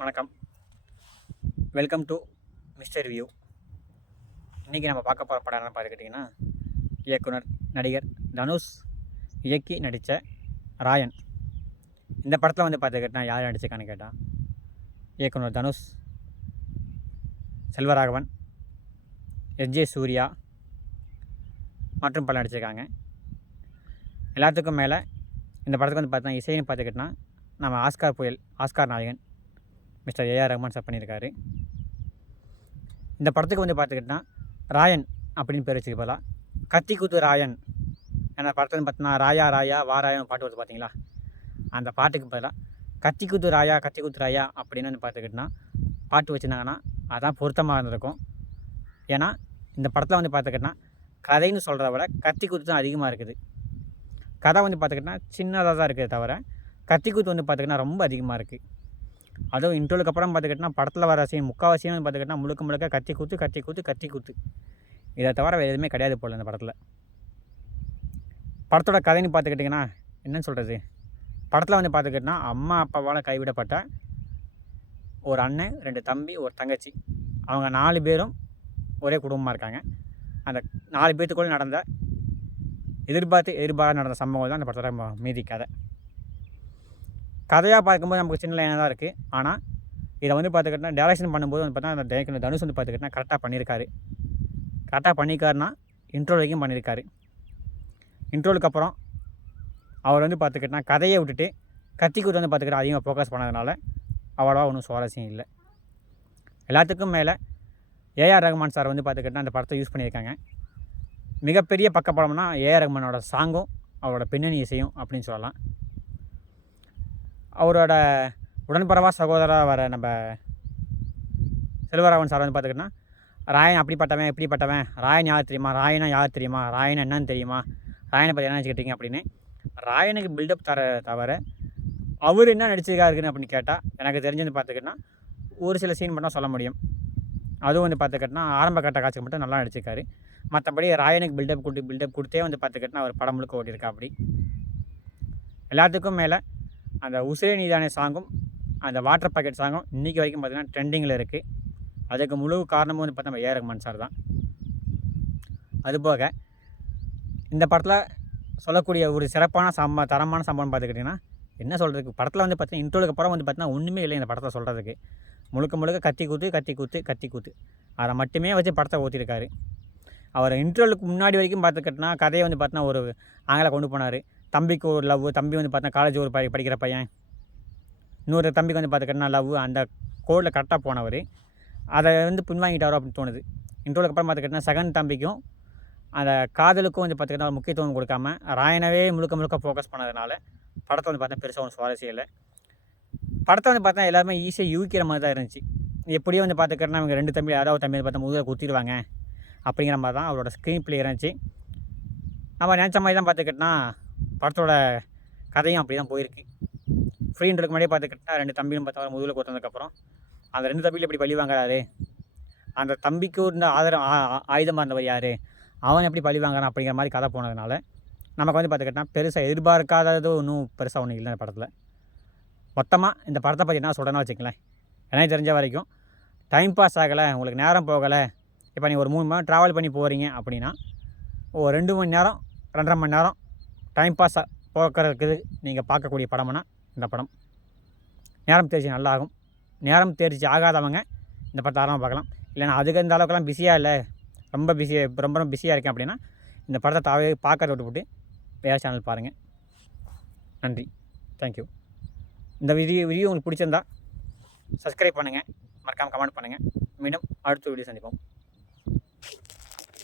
வணக்கம். Welcome to mister view. இன்றைக்கி நம்ம பார்க்க போகிற படம் என்னன்னு பார்த்துக்கிட்டிங்கன்னா, இயக்குனர் நடிகர் தனுஷ் இயக்கி நடித்த ராயன். இந்த படத்தில் வந்து பார்த்துக்கிட்டா யார் நடிச்சிருக்கான்னு கேட்டால், இயக்குனர் தனுஷ், செல்வராகவன், எஸ்ஜே சூர்யா மற்றும் பல நடிச்சிருக்காங்க. எல்லாத்துக்கும் மேலே இந்த படத்துக்கு வந்து பார்த்தா இசைன்னு பார்த்துக்கிட்டோன்னா, நம்ம ஆஸ்கார் நாயகன் மிஸ்டர் ஏஆர் ரஹ்மான் சார் பண்ணியிருக்காரு. இந்த படத்துக்கு வந்து பார்த்துக்கிட்டோன்னா ராயன் அப்படின்னு பேர் வச்சுக்க போகலாம். கத்தி குத்து ராயன். ஏன்னா படத்தில் வந்து பார்த்தோன்னா ராயா ராயா வாராயன் பாட்டு வருது பார்த்தீங்களா, அந்த பாட்டுக்கு பதிலாக கத்தி குத்து ராயா அப்படின்னு வந்து பார்த்துக்கிட்டோன்னா பாட்டு வச்சுருந்தாங்கன்னா அதான் பொருத்தமாக இருந்திருக்கும். ஏன்னா இந்த படத்தில் வந்து பார்த்துக்கிட்டோன்னா கதைன்னு சொல்கிறத விட கத்தி குத்து தான் அதிகமாக இருக்குது. கதை வந்து பார்த்துக்கிட்டோன்னா சின்னதாக தான் இருக்குது தவிர கத்தி குத்து வந்து பார்த்துக்கிட்டோன்னா ரொம்ப அதிகமாக இருக்குது. அதுவும் இன்ட்ரோலுக்கு அப்புறம் பார்த்துக்கிட்டோன்னா படத்தில் வர சீன் முக்கால்வாசி வந்து பார்த்துக்கிட்டோன்னா முழுக்க கத்தி குத்து இதை தவிர வேறு எதுவுமே கிடையாது போல் இந்த படத்தில். படத்தோட கதைன்னு பார்த்துக்கிட்டிங்கன்னா என்னன்னு சொல்கிறது, படத்தில் வந்து பார்த்துக்கிட்டோன்னா அம்மா அப்பாவால் கைவிடப்பட்ட ஒரு அண்ணன், 2 தம்பி, ஒரு தங்கச்சி, அவங்க 4 பேரும் ஒரே குடும்பமாக இருக்காங்க. அந்த 4 பேர்த்துக்குள்ளே நடந்த எதிர்பாராத நடந்த சம்பவம் தான் அந்த படத்தோட மீதி கதையாக பார்க்கும்போது நமக்கு சின்ன லைனாக தான் இருக்குது. ஆனால் இதை வந்து பார்த்துக்கிட்டோன்னா டேரக்ஷன் பண்ணும்போது வந்து பார்த்தா அந்த தனுஷ் வந்து பார்த்துக்கிட்டோன்னா கரெக்டாக பண்ணியிருக்காருன்னா இன்ட்ரோ வரைக்கும் பண்ணியிருக்காரு. இன்ட்ரோலுக்கு அப்புறம் அவர் வந்து பார்த்துக்கிட்டோன்னா கதையை விட்டுட்டு கத்தி குத்து வந்து பார்த்துக்கிட்டு அதிகமாக ஃபோக்கஸ் பண்ணதுனால அவ்வளோவா ஒன்றும் சுவாரஸ்யம் இல்லை. எல்லாத்துக்கும் மேலே ஏஆர் ரஹ்மான் சார் வந்து பார்த்துக்கிட்டோன்னா அந்த படத்தை யூஸ் பண்ணியிருக்காங்க. மிகப்பெரிய பக்கப்படம்னா ஏஆர் ரஹ்மானோட சாங்கும் அவரோட பின்னணி இசையும் அப்படின்னு சொல்லலாம். அவரோட உடன்பரவா சகோதராக வர நம்ம செல்வராகவன் சார் வந்து பார்த்துக்கிட்டோன்னா ராயன் அப்படிப்பட்டவன் இப்படிப்பட்டவன், ராயன் யார் தெரியுமா, ராயன் என்னன்னு தெரியுமா, ராயனை பற்றி என்ன நினச்சிக்கிட்டீங்க அப்படின்னு ராயனுக்கு பில்டப் தவிர அவர் என்ன நடிச்சிருக்காருன்னு அப்படின்னு கேட்டால் எனக்கு தெரிஞ்சு பார்த்துக்கிட்டோன்னா ஒரு சில சீன் மட்டும் சொல்ல முடியும். அதுவும் வந்து பார்த்துக்கிட்டோன்னா ஆரம்ப கட்ட காட்சிக்கு மட்டும் நல்லா நடிச்சிருக்காரு. மற்றபடி ராயனுக்கு பில்டப் கொடுத்தே வந்து பார்த்துக்கிட்டோன்னா அவர் படம் முழுக்க ஓட்டியிருக்கா. அப்படி எல்லாத்துக்கும் மேலே அந்த உசிரே நீதானே சாங்கும் அந்த வாட்டர் பாக்கெட் சாங்கும் இன்றைக்கி வரைக்கும் பார்த்திங்கன்னா ட்ரெண்டிங்கில் இருக்குது. அதுக்கு முழு காரணமும் வந்து பார்த்தா நம்ம ஏஆர் ரஹ்மான் சார் தான். அதுபோக இந்த படத்தில் சொல்லக்கூடிய ஒரு சிறப்பான தரமான சம்பவம் பார்த்துக்கிட்டிங்கன்னா என்ன சொல்கிறதுக்கு, படத்தில் வந்து பார்த்தீங்கன்னா இன்ட்ரோலுக்கு அப்புறம் வந்து பார்த்தீங்கன்னா ஒன்றுமே இல்லை இந்த படத்தில் சொல்கிறதுக்கு. முழுக்க கத்தி கூத்து அதை மட்டுமே வச்சு படத்தை ஊற்றிருக்காரு. அவர் இன்ட்ரோலுக்கு முன்னாடி வரைக்கும் பார்த்துக்கிட்டோன்னா கதையை வந்து பார்த்தீங்கன்னா ஒரு ஆங்கில கொண்டு போனார். தம்பிக்கு ஒரு லவ், தம்பி வந்து பார்த்தா காலேஜ் ஒரு படிக்கிற பையன், இன்னொரு தம்பிக்கு வந்து பார்த்துக்கிட்டோன்னா லவ், அந்த கோடில் கரெக்டாக போனவர் அதை வந்து பின்வாங்கிட்டாரோ அப்படின்னு தோணுது. இன்ட்ரோலுக்கு அப்புறம் பார்த்துக்கிட்டோன்னா செகண்ட் தம்பிக்கும் அந்த காதலுக்கும் வந்து பார்த்துக்கிட்டா ஒரு முக்கியத்துவம் கொடுக்காம ராயனவே முழுக்க ஃபோக்கஸ் பண்ணதுனால படத்தை வந்து பார்த்தா பெருசாக ஒன்று சுவாரஸ்யம் இல்லை. படத்தை வந்து பார்த்தா எல்லாருமே ஈஸியாக யூகிக்கிற மாதிரி தான் இருந்துச்சு. எப்படியும் வந்து பார்த்துக்கிட்டோன்னா அவங்க 2 தம்பி யாராவது தம்பி வந்து பார்த்தா முதுகில் குத்திடுவாங்க அப்படிங்கிற மாதிரி தான் அவரோட ஸ்க்ரீன் ப்ளே இருந்துச்சு. நம்ம நினச்ச மாதிரி தான் பார்த்துக்கிட்டோன்னா படத்தோட கதையும் அப்படி தான் போயிருக்கு. ஃப்ரீன்றதுக்கு முன்னாடியே பார்த்துக்கிட்டா 2 தம்பியும் பார்த்தா முதுகில் குத்துனதுக்கப்புறம் அந்த 2 தம்பியில் எப்படி பழி வாங்குறாரு, அந்த தம்பிக்கு இருந்த ஆயுதமாக இருந்தவர் யார், அவன் எப்படி பழி வாங்குறான் அப்படிங்கிற மாதிரி கதை போனதுனால நமக்கு வந்து பார்த்துக்கிட்டா பெருசாக எதிர்பார்க்காதது பெருசாக ஒன்றும் இல்லை இந்த படத்தில். மொத்தமாக இந்த படத்தை பற்றி என்ன சொல்கிறேன்னா வச்சுக்கங்களேன், எனக்கு தெரிஞ்ச வரைக்கும் டைம் பாஸ் ஆகலை, உங்களுக்கு நேரம் போகலை, இப்போ நீங்கள் ஒரு 3 மணி நேரம் ட்ராவல் பண்ணி போகிறீங்க அப்படின்னா ஒரு 2 மணி நேரம் 2.5 மணி நேரம் டைம் பாஸ் போக்குறதுக்கு நீங்கள் பார்க்கக்கூடிய படம்னா இந்த படம். நேரம் தேர்ச்சி நல்லாகும். நேரம் தேர்ச்சி ஆகாதவங்க இந்த படத்தை ஆரம்பமாக பார்க்கலாம். இல்லைனா அதுக்கு இந்த அளவுக்குலாம் பிஸியாக இல்லை, ரொம்ப பிஸியாக இருக்கேன் அப்படின்னா இந்த படத்தை பார்க்கறத விட்டு வேறு சேனல் பாருங்கள். நன்றி, தேங்க்யூ. இந்த வீடியோ உங்களுக்கு பிடிச்சிருந்தா சப்ஸ்கிரைப் பண்ணுங்கள், மறக்காமல் கமெண்ட் பண்ணுங்கள். மீண்டும் அடுத்த வீடியோ சந்திப்போம்.